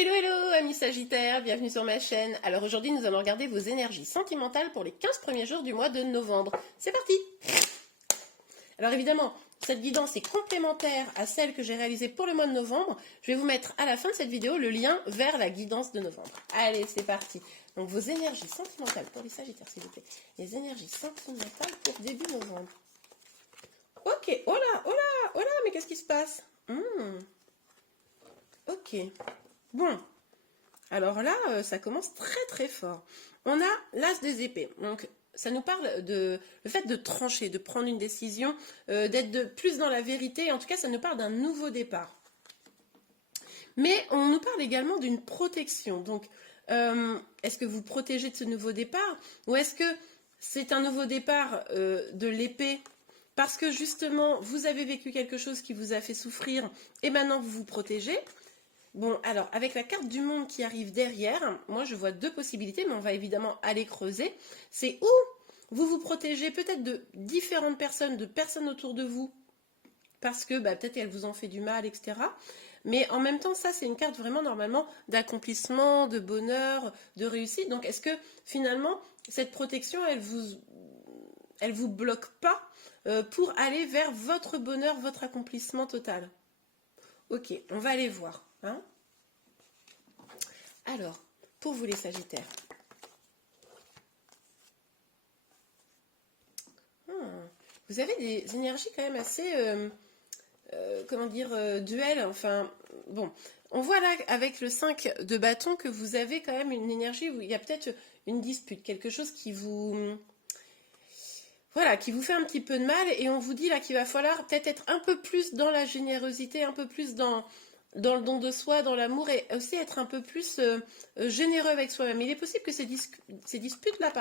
Hello hello amis Sagittaires, bienvenue sur ma chaîne. Alors aujourd'hui nous allons regarder vos énergies sentimentales pour les 15 premiers jours du mois de novembre. C'est parti. Alors évidemment, cette guidance est complémentaire à celle que j'ai réalisée pour le mois de novembre. Je vais vous mettre à la fin de cette vidéo le lien vers la guidance de novembre. Allez, c'est parti. Donc vos énergies sentimentales pour les Sagittaires s'il vous plaît. Les énergies sentimentales pour début novembre. Ok, oh là, mais qu'est-ce qui se passe? Ok. Bon, alors là, ça commence très très fort. On a l'as des épées. Donc, ça nous parle de le fait de trancher, de prendre une décision, d'être plus dans la vérité. En tout cas, ça nous parle d'un nouveau départ. Mais on nous parle également d'une protection. Donc, est-ce que vous protégez de ce nouveau départ? Ou est-ce que c'est un nouveau départ de l'épée parce que justement, vous avez vécu quelque chose qui vous a fait souffrir et maintenant vous vous protégez? Bon, alors, avec la carte du monde qui arrive derrière, moi je vois deux possibilités, mais on va évidemment aller creuser. C'est où vous vous protégez peut-être de différentes personnes, de personnes autour de vous, parce que peut-être elles vous ont fait du mal, etc. Mais en même temps, ça c'est une carte vraiment normalement d'accomplissement, de bonheur, de réussite. Donc est-ce que finalement, cette protection, elle vous bloque pas pour aller vers votre bonheur, votre accomplissement total? Ok, on va aller voir. Hein? Alors, pour vous les Sagittaires. Vous avez des énergies quand même assez, comment dire, duel. Enfin, bon, on voit là avec le 5 de bâton que vous avez quand même une énergie où il y a peut-être une dispute, quelque chose qui vous... Voilà, qui vous fait un petit peu de mal et on vous dit là qu'il va falloir peut-être être un peu plus dans la générosité, un peu plus dans le don de soi, dans l'amour et aussi être un peu plus généreux avec soi-même. Il est possible que ces disputes-là,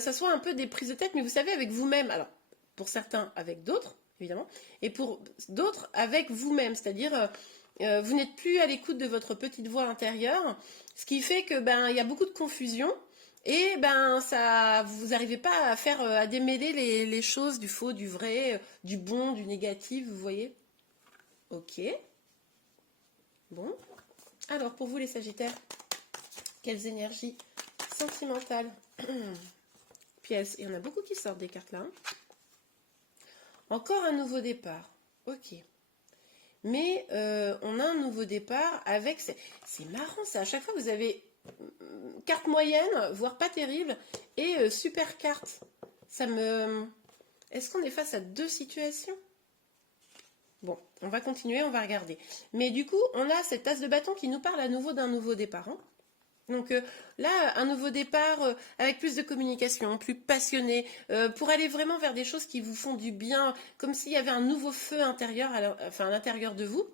ça soit un peu des prises de tête, mais vous savez, avec vous-même. Alors, pour certains, avec d'autres, évidemment, et pour d'autres, avec vous-même. C'est-à-dire, vous n'êtes plus à l'écoute de votre petite voix intérieure, ce qui fait que il y a beaucoup de confusion. Et ça, vous n'arrivez pas à faire, à démêler les choses du faux, du vrai, du bon, du négatif, vous voyez? Ok. Bon. Alors, pour vous les Sagittaires, quelles énergies sentimentales? Puis il y en a beaucoup qui sortent des cartes là. Hein. Encore un nouveau départ. Ok. Mais on a un nouveau départ avec... C'est marrant ça. À chaque fois, vous avez carte moyenne, voire pas terrible, et super carte. Ça me... Est-ce qu'on est face à deux situations? Bon, on va continuer, on va regarder. Mais du coup, on a cette as de bâton qui nous parle à nouveau d'un nouveau départ. Hein. Donc là, un nouveau départ avec plus de communication, plus passionné, pour aller vraiment vers des choses qui vous font du bien, comme s'il y avait un nouveau feu intérieur, à l'intérieur de vous.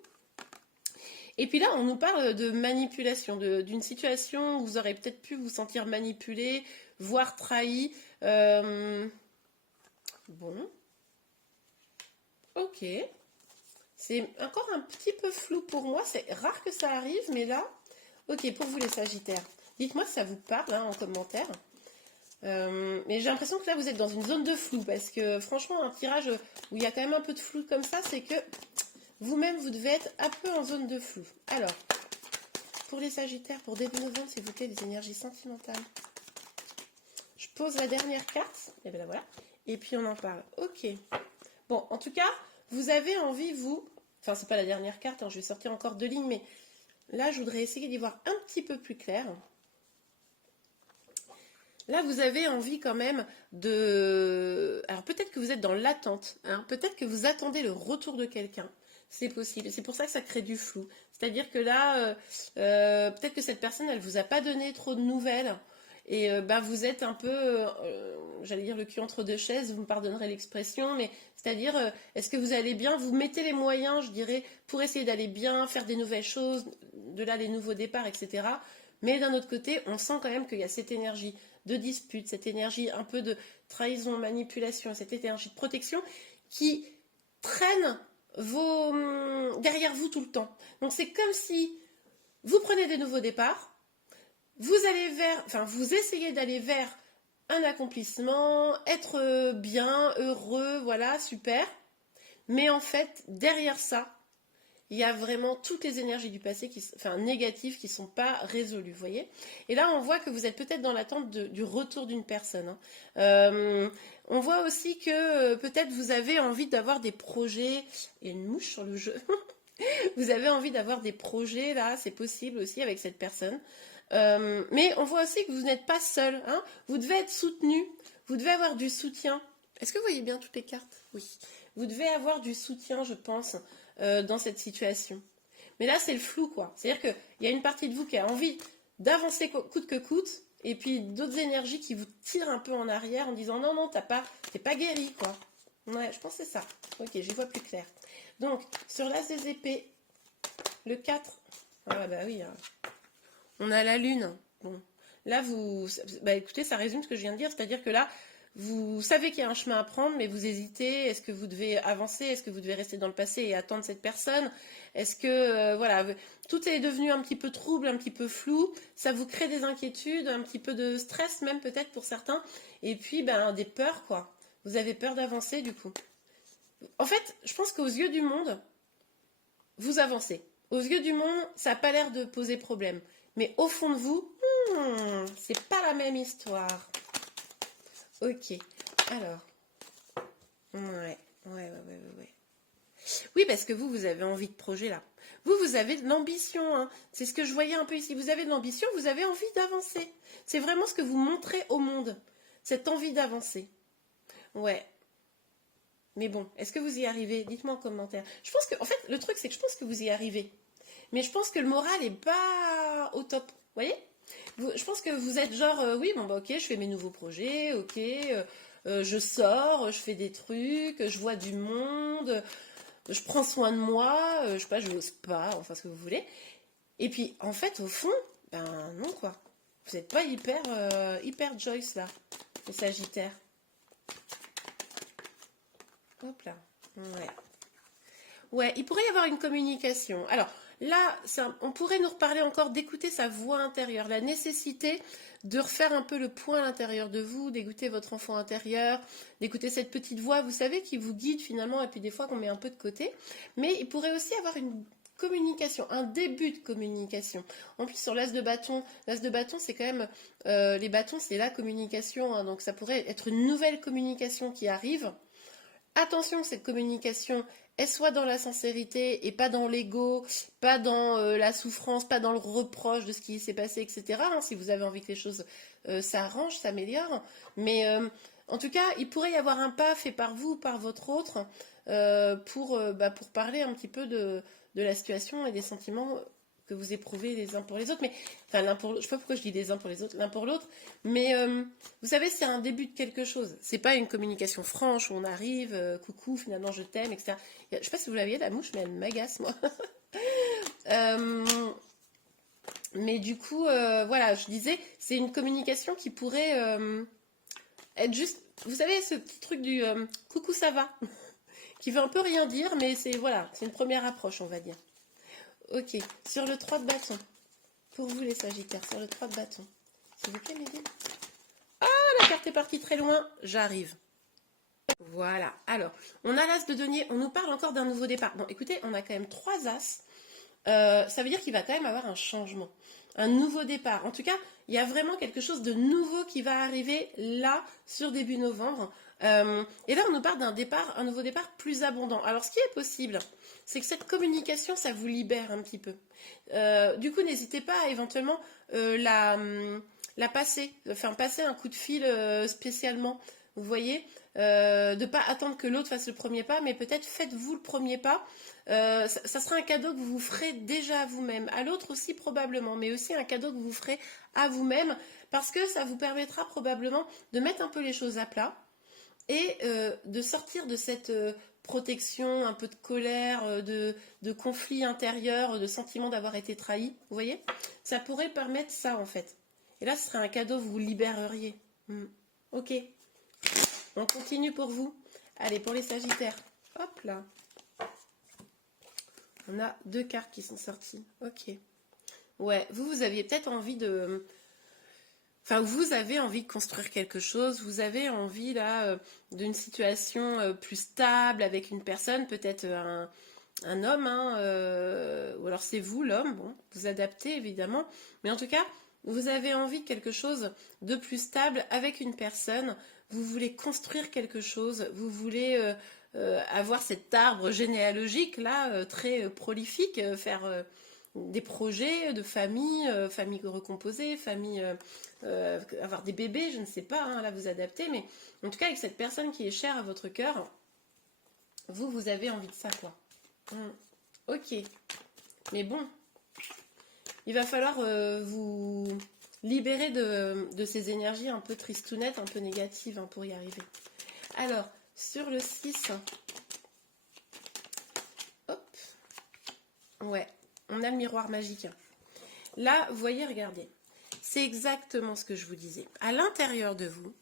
Et puis là, on nous parle de manipulation, d'une situation où vous aurez peut-être pu vous sentir manipulé, voire trahi. Bon. Ok. C'est encore un petit peu flou pour moi. C'est rare que ça arrive, mais là... Ok, pour vous les Sagittaires. Dites-moi si ça vous parle en commentaire. Mais j'ai l'impression que là, vous êtes dans une zone de flou. Parce que franchement, un tirage où il y a quand même un peu de flou comme ça, c'est que... Vous-même, vous devez être un peu en zone de flou. Alors, pour les Sagittaires, pour début novembre, s'il vous plaît, les énergies sentimentales. Je pose la dernière carte. Et bien là, voilà. Et puis, on en parle. Ok. Bon, en tout cas, vous avez envie, vous... Enfin, c'est pas la dernière carte. Hein, je vais sortir encore deux lignes. Mais là, je voudrais essayer d'y voir un petit peu plus clair. Là, vous avez envie quand même de... Alors, peut-être que vous êtes dans l'attente. Hein, peut-être que vous attendez le retour de quelqu'un. C'est possible. C'est pour ça que ça crée du flou. C'est-à-dire que là, peut-être que cette personne, elle vous a pas donné trop de nouvelles. Et vous êtes un peu, j'allais dire le cul entre deux chaises, vous me pardonnerez l'expression, mais c'est-à-dire, est-ce que vous allez bien? Vous mettez les moyens, je dirais, pour essayer d'aller bien, faire des nouvelles choses, de là les nouveaux départs, etc. Mais d'un autre côté, on sent quand même qu'il y a cette énergie de dispute, cette énergie un peu de trahison, manipulation, cette énergie de protection qui traîne derrière vous tout le temps. Donc c'est comme si vous prenez des nouveaux départs, vous essayez d'aller vers un accomplissement, être bien, heureux, voilà, super. Mais en fait, derrière ça, il y a vraiment toutes les énergies du passé, enfin négatives, qui ne sont pas résolues, vous voyez. Et là, on voit que vous êtes peut-être dans l'attente du retour d'une personne. Hein. On voit aussi que peut-être vous avez envie d'avoir des projets. Il y a une mouche sur le jeu. Vous avez envie d'avoir des projets, là, c'est possible aussi avec cette personne. Mais on voit aussi que vous n'êtes pas seul. Hein. Vous devez être soutenu. Vous devez avoir du soutien. Est-ce que vous voyez bien toutes les cartes? Oui. Vous devez avoir du soutien, je pense, dans cette situation. Mais là, c'est le flou, quoi. C'est-à-dire qu'il y a une partie de vous qui a envie d'avancer coûte que coûte, et puis d'autres énergies qui vous tirent un peu en arrière en disant non, non, t'es pas guéri, quoi. Ouais, je pense que c'est ça. Ok, j'y vois plus clair. Donc, sur l'as des épées, le 4. Ah bah oui, hein. On a la lune. Bon, là, écoutez, ça résume ce que je viens de dire, c'est-à-dire que là, vous savez qu'il y a un chemin à prendre, mais vous hésitez. Est-ce que vous devez avancer? Est-ce que vous devez rester dans le passé et attendre cette personne? Est-ce que, voilà, tout est devenu un petit peu trouble, un petit peu flou. Ça vous crée des inquiétudes, un petit peu de stress même peut-être pour certains. Et puis, des peurs, quoi. Vous avez peur d'avancer, du coup. En fait, je pense qu'aux yeux du monde, vous avancez. Aux yeux du monde, ça n'a pas l'air de poser problème. Mais au fond de vous, c'est pas la même histoire. Ok, alors. Ouais. Oui, parce que vous avez envie de projet là. Vous avez de l'ambition. Hein. C'est ce que je voyais un peu ici. Vous avez de l'ambition, vous avez envie d'avancer. C'est vraiment ce que vous montrez au monde. Cette envie d'avancer. Ouais. Mais bon, est-ce que vous y arrivez? Dites-moi en commentaire. Je pense que, en fait, le truc, c'est que je pense que vous y arrivez. Mais je pense que le moral est pas au top. Vous voyez? Je pense que vous êtes genre, oui, bon, ok, je fais mes nouveaux projets, ok, je sors, je fais des trucs, je vois du monde, je prends soin de moi, je sais pas, je vais au spa, enfin ce que vous voulez. Et puis, en fait, au fond, non, quoi. Vous n'êtes pas hyper Joyce, là, le Sagittaire. Hop là. Ouais. Ouais, il pourrait y avoir une communication. Alors, là, on pourrait nous reparler encore d'écouter sa voix intérieure, la nécessité de refaire un peu le point à l'intérieur de vous, d'écouter votre enfant intérieur, d'écouter cette petite voix, vous savez, qui vous guide finalement, et puis des fois qu'on met un peu de côté. Mais il pourrait aussi avoir une communication, un début de communication. En plus, sur l'as de bâton, c'est quand même, les bâtons, c'est la communication, hein, donc ça pourrait être une nouvelle communication qui arrive. Attention que cette communication, elle soit dans la sincérité et pas dans l'ego, pas dans la souffrance, pas dans le reproche de ce qui s'est passé, etc. Hein, si vous avez envie que les choses s'arrangent, s'améliorent. Mais en tout cas, il pourrait y avoir un pas fait par vous ou par votre autre pour parler un petit peu de la situation et des sentiments que vous éprouvez les uns pour les autres. Mais enfin, je sais pas pourquoi je dis les uns pour les autres, l'un pour l'autre. Mais vous savez, c'est un début de quelque chose. C'est pas une communication franche où on arrive, coucou, finalement je t'aime, etc. Je sais pas si vous l'aviez la mouche, mais elle m'agace moi. Mais du coup, voilà, je disais, c'est une communication qui pourrait être juste, vous savez, ce petit truc du coucou, ça va, qui veut un peu rien dire, mais c'est voilà, c'est une première approche, on va dire. Ok, sur le 3 de bâton. Pour vous les Sagittaires, sur le 3 de bâton. S'il vous plaît, m'aider. Ah, la carte est partie très loin. J'arrive. Voilà. Alors, on a l'as de denier. On nous parle encore d'un nouveau départ. Bon, écoutez, on a quand même 3 as. Ça veut dire qu'il va quand même avoir un changement. Un nouveau départ. En tout cas, il y a vraiment quelque chose de nouveau qui va arriver là, sur début novembre. Et là, on nous parle d'un départ, un nouveau départ plus abondant. Alors, ce qui est possible, c'est que cette communication, ça vous libère un petit peu. Du coup, n'hésitez pas à éventuellement la passer, faire passer un coup de fil spécialement. Vous voyez, de ne pas attendre que l'autre fasse le premier pas, mais peut-être faites-vous le premier pas. Ça sera un cadeau que vous ferez déjà à vous-même, à l'autre aussi probablement, mais aussi un cadeau que vous ferez à vous-même, parce que ça vous permettra probablement de mettre un peu les choses à plat et de sortir de cette protection, un peu de colère, de conflit intérieur, de sentiment d'avoir été trahi. Vous voyez? Ça pourrait permettre ça en fait. Et là, ce serait un cadeau, vous vous libéreriez. Ok. On continue pour vous. Allez, pour les Sagittaires. Hop là. On a 2 cartes qui sont sorties. Ok. Ouais, vous aviez peut-être envie de... Enfin, vous avez envie de construire quelque chose, vous avez envie là d'une situation plus stable avec une personne, peut-être un homme, hein, ou alors c'est vous l'homme, bon, vous adaptez évidemment, mais en tout cas, vous avez envie de quelque chose de plus stable avec une personne, vous voulez construire quelque chose, vous voulez avoir cet arbre généalogique là, très prolifique, faire des projets de famille, famille recomposée, famille, avoir des bébés, je ne sais pas, hein, là vous adaptez, mais en tout cas avec cette personne qui est chère à votre cœur, vous avez envie de ça, quoi. Ok, mais bon, il va falloir vous libérer de ces énergies un peu tristounettes, un peu négatives, hein, pour y arriver. Alors, sur le 6, hop, ouais, on a le miroir magique. Là, vous voyez, regardez, c'est exactement ce que je vous disais. À l'intérieur de vous,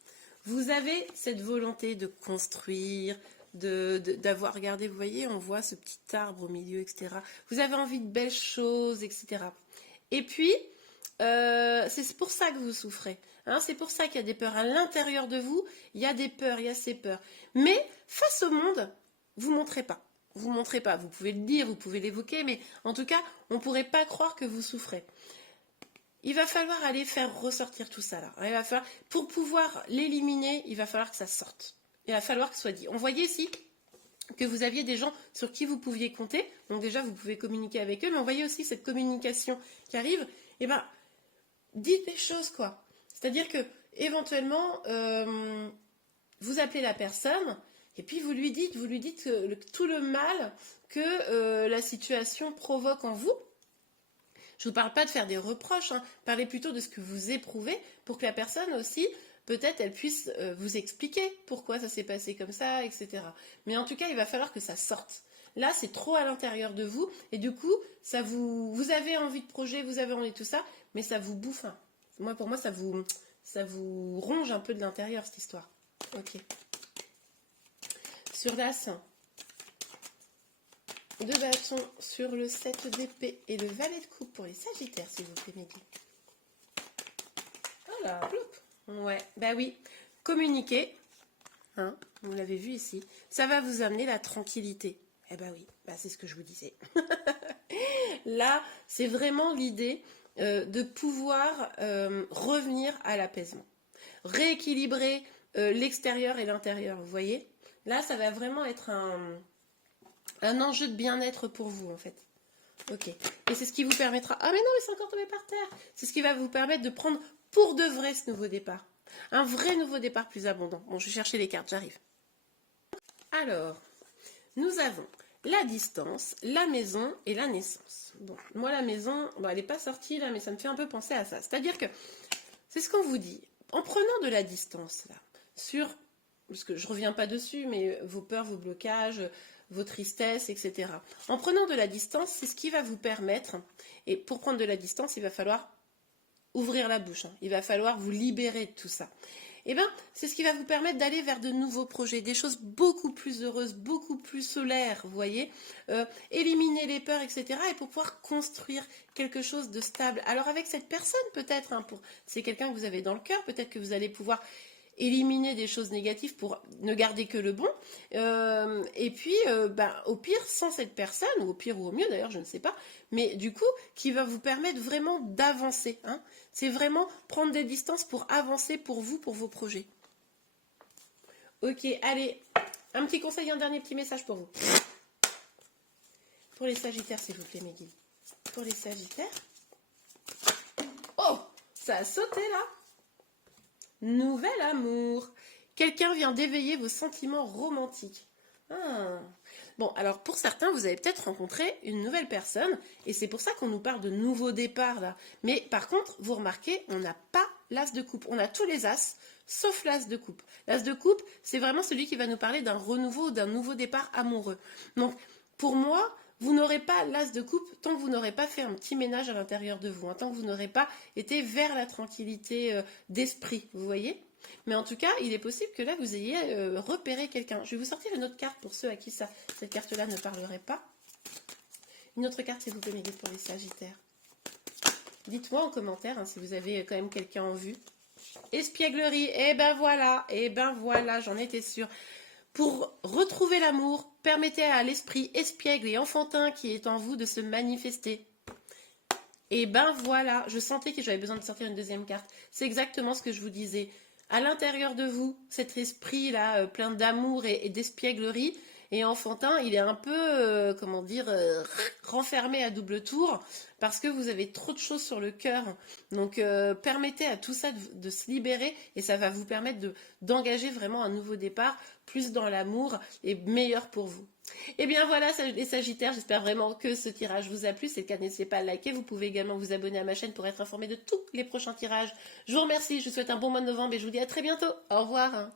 vous avez cette volonté de construire, d'avoir, regardez, vous voyez, on voit ce petit arbre au milieu, etc. Vous avez envie de belles choses, etc. Et puis, c'est pour ça que vous souffrez. Hein, c'est pour ça qu'il y a des peurs. À l'intérieur de vous, il y a des peurs, il y a ces peurs. Mais face au monde, vous ne montrez pas. Vous ne montrez pas. Vous pouvez le dire, vous pouvez l'évoquer, mais en tout cas, on ne pourrait pas croire que vous souffrez. Il va falloir aller faire ressortir tout ça là. Il va falloir, pour pouvoir l'éliminer, il va falloir que ça sorte. Il va falloir que ce soit dit. On voyait ici que vous aviez des gens sur qui vous pouviez compter. Donc déjà, vous pouvez communiquer avec eux, mais on voyait aussi cette communication qui arrive. Et ben, dites des choses, quoi. C'est-à-dire que, éventuellement, vous appelez la personne, et puis vous lui dites tout le mal que la situation provoque en vous. Je ne vous parle pas de faire des reproches, hein. Parlez plutôt de ce que vous éprouvez pour que la personne aussi, peut-être, elle puisse vous expliquer pourquoi ça s'est passé comme ça, etc. Mais en tout cas, il va falloir que ça sorte. Là, c'est trop à l'intérieur de vous, et du coup, vous avez envie de projet, vous avez envie de tout ça, mais ça vous bouffe. Hein. Pour moi, ça vous ronge un peu de l'intérieur, cette histoire. Ok. Sur l'as, 2 bâtons sur le 7 d'épée et le valet de coupe pour les sagittaires, s'il vous plaît, Mehdi. Voilà, ouais, bah oui. Communiquer, hein, vous l'avez vu ici, ça va vous amener la tranquillité. Eh bah oui, bah c'est ce que je vous disais. Là, c'est vraiment l'idée de pouvoir revenir à l'apaisement. Rééquilibrer l'extérieur et l'intérieur, vous voyez. Là, ça va vraiment être un enjeu de bien-être pour vous, en fait. Ok. Et c'est ce qui vous permettra... Ah, mais non, mais c'est encore tombé par terre. C'est ce qui va vous permettre de prendre pour de vrai ce nouveau départ. Un vrai nouveau départ plus abondant. Bon, je vais chercher les cartes, j'arrive. Alors, nous avons la distance, la maison et la naissance. Bon, moi, la maison, bon, elle n'est pas sortie là, mais ça me fait un peu penser à ça. C'est-à-dire que, c'est ce qu'on vous dit. En prenant de la distance, là, parce que je ne reviens pas dessus, mais vos peurs, vos blocages, vos tristesses, etc. En prenant de la distance, c'est ce qui va vous permettre, et pour prendre de la distance, il va falloir ouvrir la bouche, hein. Il va falloir vous libérer de tout ça. Et bien, c'est ce qui va vous permettre d'aller vers de nouveaux projets, des choses beaucoup plus heureuses, beaucoup plus solaires, vous voyez, éliminer les peurs, etc. Et pour pouvoir construire quelque chose de stable. Alors avec cette personne, peut-être, hein, c'est quelqu'un que vous avez dans le cœur, peut-être que vous allez pouvoir éliminer des choses négatives pour ne garder que le bon. Et puis, au pire, sans cette personne, ou au pire ou au mieux d'ailleurs, je ne sais pas, mais du coup, qui va vous permettre vraiment d'avancer. Hein. C'est vraiment prendre des distances pour avancer pour vous, pour vos projets. Ok, allez, un petit conseil, un dernier petit message pour vous. Pour les sagittaires, s'il vous plaît, mes guides. Pour les sagittaires. Oh, ça a sauté là. Nouvel amour. Quelqu'un vient d'éveiller vos sentiments romantiques. Ah. Bon, alors pour certains, vous avez peut-être rencontré une nouvelle personne, et c'est pour ça qu'on nous parle de nouveau départ là. Mais par contre, vous remarquez, on n'a pas l'as de coupe. On a tous les as, sauf l'as de coupe. L'as de coupe, c'est vraiment celui qui va nous parler d'un renouveau, d'un nouveau départ amoureux. Donc, pour moi, vous n'aurez pas l'as de coupe tant que vous n'aurez pas fait un petit ménage à l'intérieur de vous, hein, tant que vous n'aurez pas été vers la tranquillité d'esprit, vous voyez. Mais en tout cas, il est possible que là, vous ayez repéré quelqu'un. Je vais vous sortir une autre carte pour ceux à qui cette carte-là ne parlerait pas. Une autre carte, s'il vous plaît, mes guides, pour les sagittaires. Dites-moi en commentaire hein, si vous avez quand même quelqu'un en vue. Espièglerie, et ben voilà, j'en étais sûre. Pour retrouvez l'amour, permettez à l'esprit espiègle et enfantin qui est en vous de se manifester. Et ben voilà, je sentais que j'avais besoin de sortir une deuxième carte. C'est exactement ce que je vous disais. À l'intérieur de vous, cet esprit-là, plein d'amour et d'espièglerie, et enfantin, il est un peu, comment dire, renfermé à double tour, parce que vous avez trop de choses sur le cœur. Donc, permettez à tout ça de se libérer, et ça va vous permettre d'engager vraiment un nouveau départ, plus dans l'amour, et meilleur pour vous. Et bien voilà les Sagittaires, j'espère vraiment que ce tirage vous a plu. Si c'est le cas, n'hésitez pas à liker. Vous pouvez également vous abonner à ma chaîne pour être informé de tous les prochains tirages. Je vous remercie, je vous souhaite un bon mois de novembre et je vous dis à très bientôt. Au revoir.